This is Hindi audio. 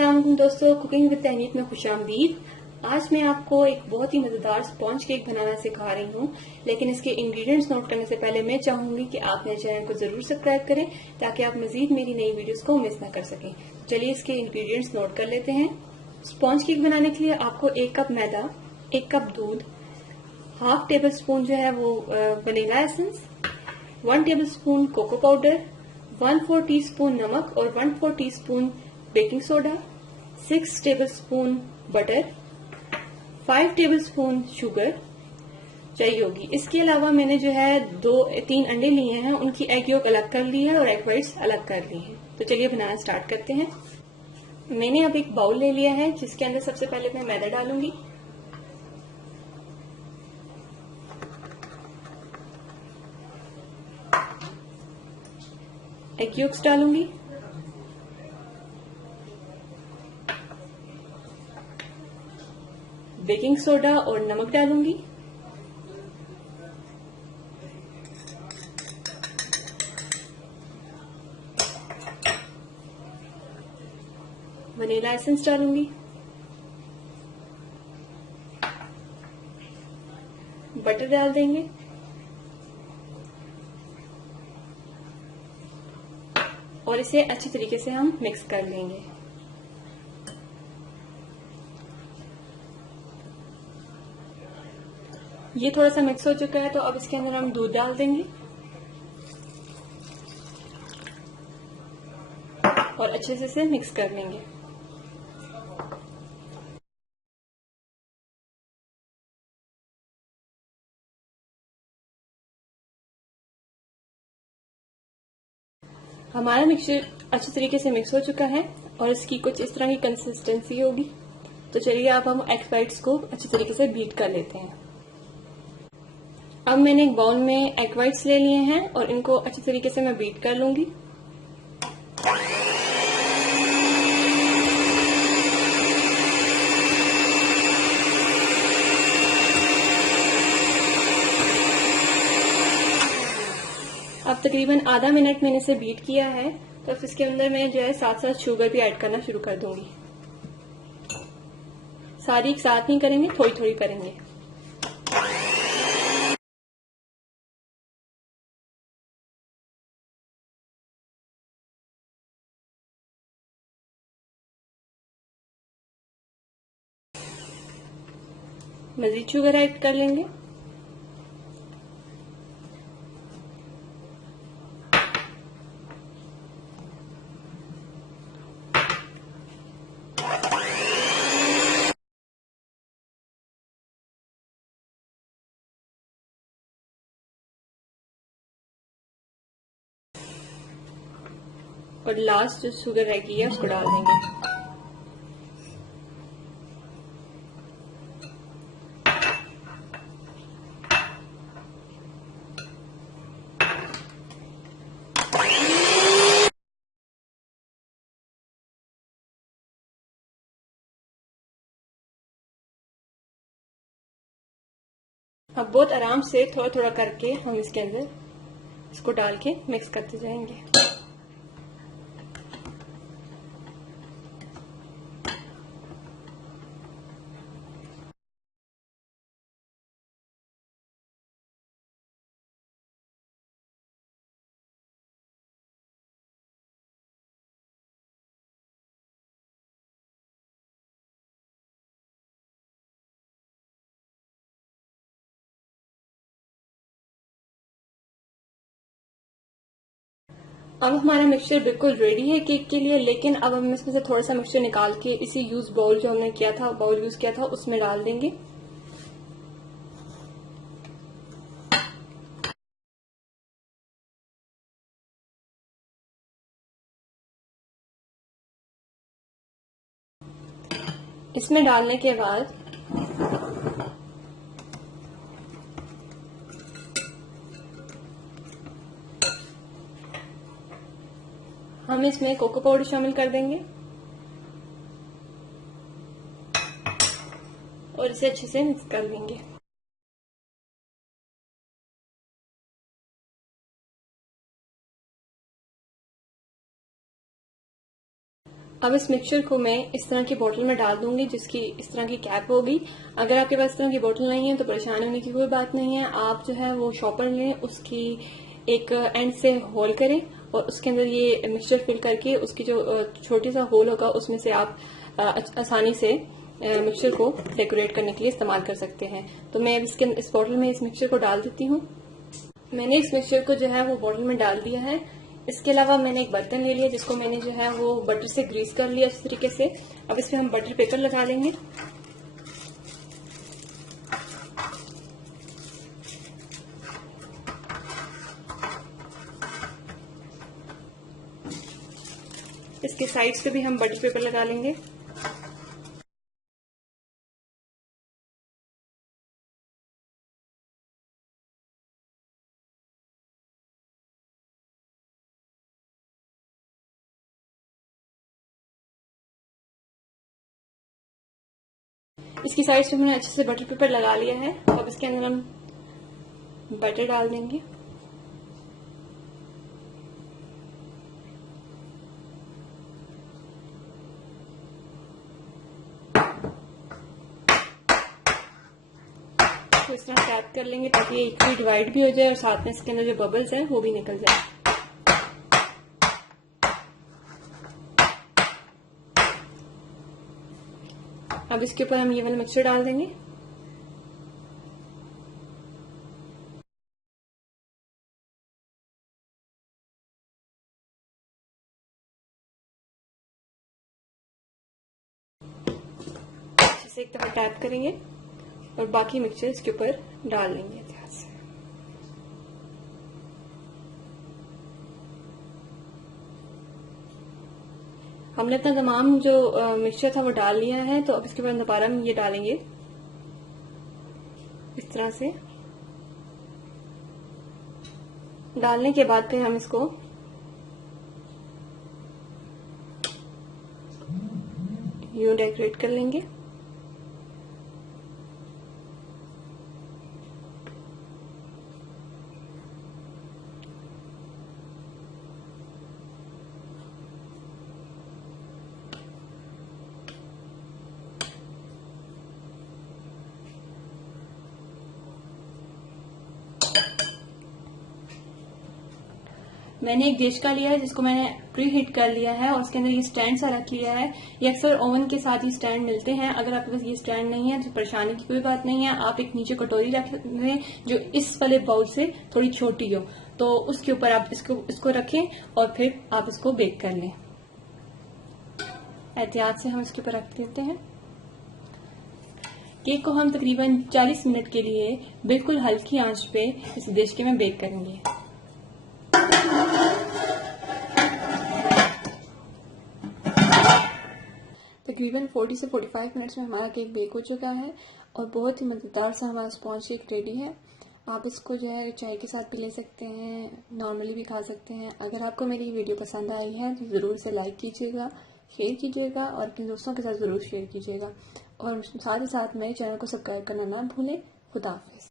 अस्सलाम वालेकुम दोस्तों, कुकिंग विद तहनीत में खुशामदीद। आज मैं आपको एक बहुत ही मजेदार स्पॉन्ज केक बनाना सिखा रही हूँ, लेकिन इसके इंग्रेडिएंट्स नोट करने से पहले मैं चाहूंगी कि आप मेरे चैनल को जरूर सब्सक्राइब करें ताकि आप मजीद मेरी नई वीडियोस को मिस ना कर सकें। चलिए इसके इंग्रेडिएंट्स नोट कर लेते हैं। स्पॉन्ज केक बनाने के लिए आपको 1 कप मैदा, 1 कप दूध, हाफ टेबल स्पून जो है वो vanilla essence, 1 tablespoon cocoa powder, 1/4 teaspoon नमक और 1/4 teaspoon baking soda, 6 tablespoon butter, 5 tablespoon sugar चाहिए होगी। इसके अलावा मैंने जो है 2-3 अंडे लिए हैं, उनकी एग योक अलग कर ली है और एग व्हाइट्स अलग कर ली हैं। तो चलिए बनाना स्टार्ट करते हैं। मैंने अब एक बाउल ले लिया है जिसके अंदर सबसे पहले मैं मैदा डालूंगी, एग योक्स डालूंगी, बेकिंग सोडा और नमक डालूंगी, वनीला एसेंस डालूंगी, बटर डाल देंगे और इसे अच्छी तरीके से हम मिक्स कर लेंगे। ये थोड़ा सा मिक्स हो चुका है तो अब इसके अंदर हम दूध डाल देंगे और अच्छे से इसे मिक्स कर लेंगे। हमारा मिक्सचर अच्छे तरीके से मिक्स हो चुका है और इसकी कुछ इस तरह की कंसिस्टेंसी होगी। तो चलिए अब हम एग व्हाइट्स को अच्छे तरीके से बीट कर लेते हैं। अब मैंने एक बाउल में एग व्हाइट्स ले लिए हैं और इनको अच्छे तरीके से मैं बीट कर लूंगी। अब तकरीबन आधा मिनट मैंने इसे बीट किया है, तो अब इसके अंदर मैं जो है साथ साथ शुगर भी ऐड करना शुरू कर दूंगी। सारी एक साथ नहीं करेंगे, थोड़ी थोड़ी करेंगे। मजीद शुगर ऐड कर लेंगे। और लास्ट जो शुगर रह गई है उसको डाल देंगे। अब बहुत आराम से थोड़ा थोड़ा करके हम इसके अंदर इसको डाल के मिक्स करते जाएंगे। अब हमारा मिक्सचर बिल्कुल रेडी है केक के लिए, लेकिन अब हम इसमें से थोड़ा सा मिक्सचर निकाल के इसी यूज बाउल जो हमने किया था, बाउल यूज किया था, उसमें डाल देंगे। इसमें डालने के बाद हम इसमें कोको पाउडर शामिल कर देंगे और इसे अच्छे से मिक्स कर लेंगे। अब इस मिक्सचर को मैं इस तरह की बोतल में डाल दूंगी जिसकी इस तरह की कैप होगी। अगर आपके पास इस तरह की बोतल नहीं है तो परेशान होने की कोई बात नहीं है। आप जो है वो शॉपर लें, उसकी एक एंड से होल करें और उसके अंदर ये मिक्सचर फिल करके उसकी जो छोटी सा होल होगा उसमें से आप आसानी से मिक्सचर को डेकोरेट करने के लिए इस्तेमाल कर सकते हैं। तो मैं इस बोतल में इस मिक्सचर को डाल देती हूँ। मैंने इस मिक्सचर को जो है वो बोतल में डाल दिया है। इसके अलावा मैंने एक बर्तन ले लिया जिसको मैंने जो है वो बटर से ग्रीस कर लिया इस तरीके से। अब इस पे हम बटर पेपर लगा लेंगे। इसके साइड्स पे भी हम बटर पेपर लगा लेंगे। इसकी साइड्स पे मैंने अच्छे से बटर पेपर लगा लिया है। अब इसके अंदर हम बटर डाल देंगे। तो इस तरह टैप कर लेंगे ताकि ये इक्वली डिवाइड भी हो जाए और साथ में इसके अंदर जो बबल्स हैं वो भी निकल जाए। अब इसके ऊपर हम ये वाला मिक्सचर डाल देंगे। अच्छे से एक दफा टैप करेंगे और बाकी मिक्सचर इसके ऊपर डाल लेंगे ध्यान से। हमने अपना तमाम जो मिक्सचर था वो डाल लिया है। तो अब इसके बाद दोबारा हम ये डालेंगे इस तरह से। डालने के बाद फिर हम इसको यूं डेकोरेट कर लेंगे। मैंने एक डिश का लिया है जिसको मैंने प्री हीट कर लिया है और उसके अंदर ये स्टैंड सा रख लिया है। ये अक्सर ओवन के साथ ही स्टैंड मिलते हैं। अगर आपके पास ये स्टैंड नहीं है तो परेशानी की कोई बात नहीं है। आप एक नीचे कटोरी रख लें जो इस वाले बाउल से थोड़ी छोटी हो, तो उसके ऊपर आप इसको रखें और फिर आप इसको बेक कर लें। एहतियात से हम इसके ऊपर रख देते हैं। केक को हम तकरीबन 40 मिनट के लिए बिल्कुल हल्की आंच पे इस डिश के में बेक करेंगे। तकरीबन 40 से 45 मिनट्स में हमारा केक बेक हो चुका है और बहुत ही मज़ेदार सा हमारा स्पॉन्ज केक रेडी है। आप इसको जो है चाय के साथ भी ले सकते हैं, नॉर्मली भी खा सकते हैं। अगर आपको मेरी वीडियो पसंद आई है तो ज़रूर इसे लाइक कीजिएगा, शेयर कीजिएगा और अपने दोस्तों के साथ ज़रूर शेयर कीजिएगा। और साथ ही साथ मेरे चैनल को सब्सक्राइब करना ना भूलें। खुदा हाफिज़।